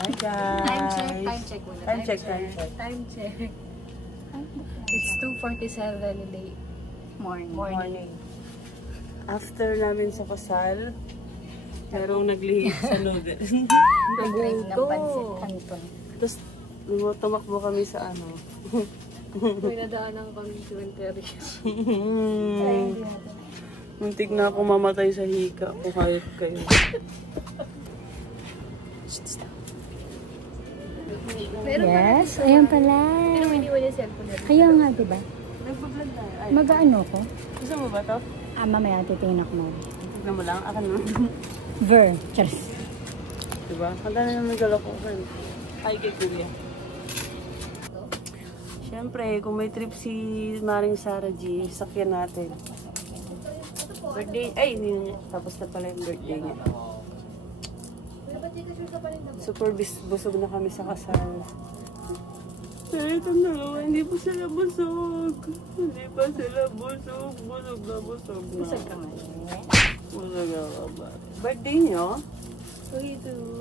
Hi guys. Time check muna. Time check. It's 2:47 late morning. After namin sa kasal, merong naglihit sa noodles. Nag-crave ng pansit canton. Tapos, tumakbo kami sa ano. May nadaanan kami sa cemetery. Muntik na ako mamatay sa hika kung kahit kayo. Yes, ayan pala. Pero hindi mo yung cellphone natin. Kaya nga, diba? Nagpa-vlog tayo. Ay, Mag-ano ko? gusto mo ba to? Mamaya titingin ako mo. Tignan mo lang. Akan mo. Ver. Charis. Diba? Ang dami naman dala ko. Hi kay Kuya. Siyempre, kung may trip si Maring Sarah G, sakyan natin. Birthday, ay, hindi, tapos na pala yung birthday niya. Super busog na kami sa kasal. Eh, itong dalawa, hindi pa sila busog. Hindi pa sila busog. Busog na. Busog ka man. Busog na ba? Birthday niyo?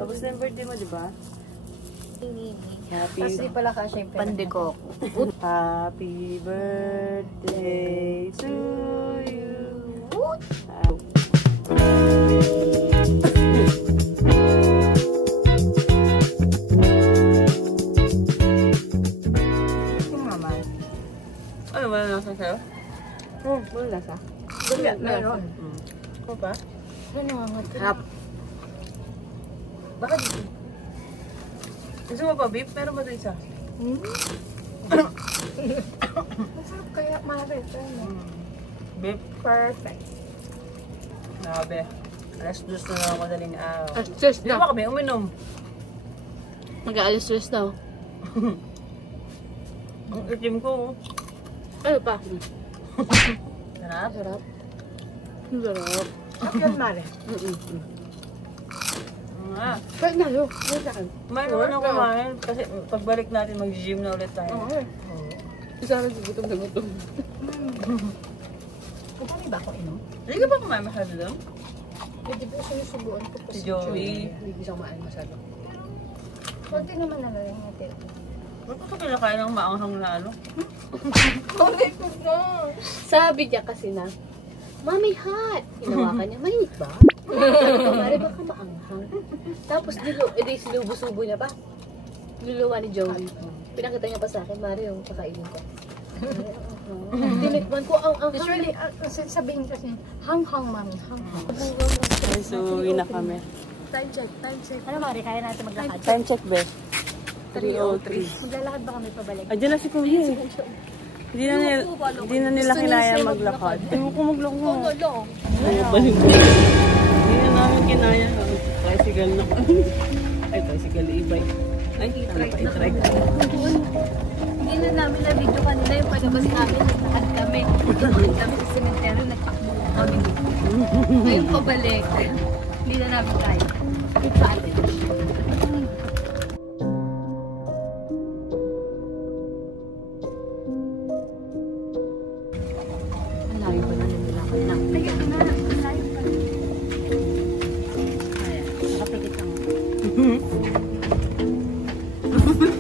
Tapos na yung birthday mo, di ba? Happy. Kasi pala kasi yung Pandiko. Happy birthday to you. Ano ba na nasa sa'yo? Wala lasa. Meron. Ano ba? Ano nga Hap. Baka dito. Gusto mo pa beef? Meron ba ito isa? Masarap kaya Mare. Beef? Perfect. Grabe. Alas dos na lang ako daling araw. Stress Di ba kami uminom? Mag-aalis stress daw. Ang itim ko. Ano pa? Sarap? Sarap. Sarap yun, Mare. Nga. Pwede na yun. Kumain naman ako kumain kasi pagbalik natin mag-gym na ulit tayo. Isa rin si gutom na gutom. Kung ba ako inom? Hindi ka ba kumain masyado doon? Pwede ba sinusubuan ko pa Si Joey. Hindi siya kumain masyado. Kunti naman na lang natin. Ba't ko kinakain ng maanghang na ano? Sabi niya kasi na, Mami, hot! Hinawakan niya, mainit ba? Mari, baka maanghang. Tapos, sinubo-subo niya pa. Luluwa ni Joey. Pinakita niya pa sa akin, Mari, yung kakainin ko. Tinikman ko, ang anghang. Usually, sabihin kasi, hang-hang, mami, hang-hang. Okay, so uwi na kami. Time check. Ano, Mari, kaya natin maglakad? Time check, be. 3:03. Maglalakad ba kami pabalik? Andiyan na si Kuya. Hindi na nila kinaya maglakad. Ewan ko maglakad. Hindi na namin kinaya. Tricycle na kami. Ay, tricycle e-bike. Ay, i-trike. Hindi na namin na video kanina yung palabas namin, naglakad kami. Nagpakit kami sa cemetery, nagtakbo kami. Ngayon pabalik. Hindi na namin kaya. Good challenge. Layo pa na nilakad na. Lagyan ko na. Layo pa. Ayan, nakapikit lang.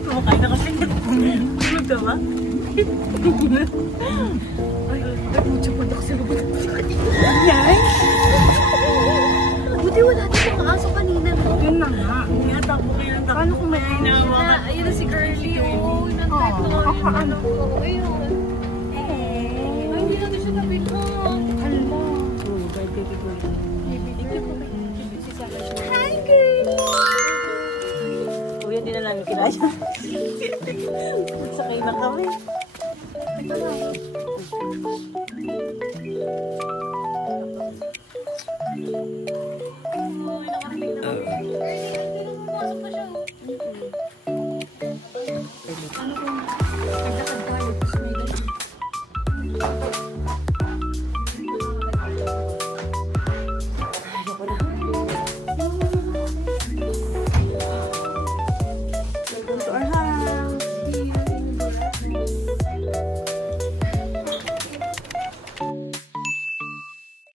Kumakain na kasi. Tulog ka ba? Ay, mucho pa ako sa lubot. Yay! Buti wala dito mga aso kanina. Yun na nga. Tinatakbo kayo ng takbo. Paano kung may Ayun na si Girlie. Oh, nag-type na ako yung ano ko. Ayun. Ay, hindi natin siya nabilang. Hi, girl! Kuya, hindi na namin kinaya. Sakay na kami.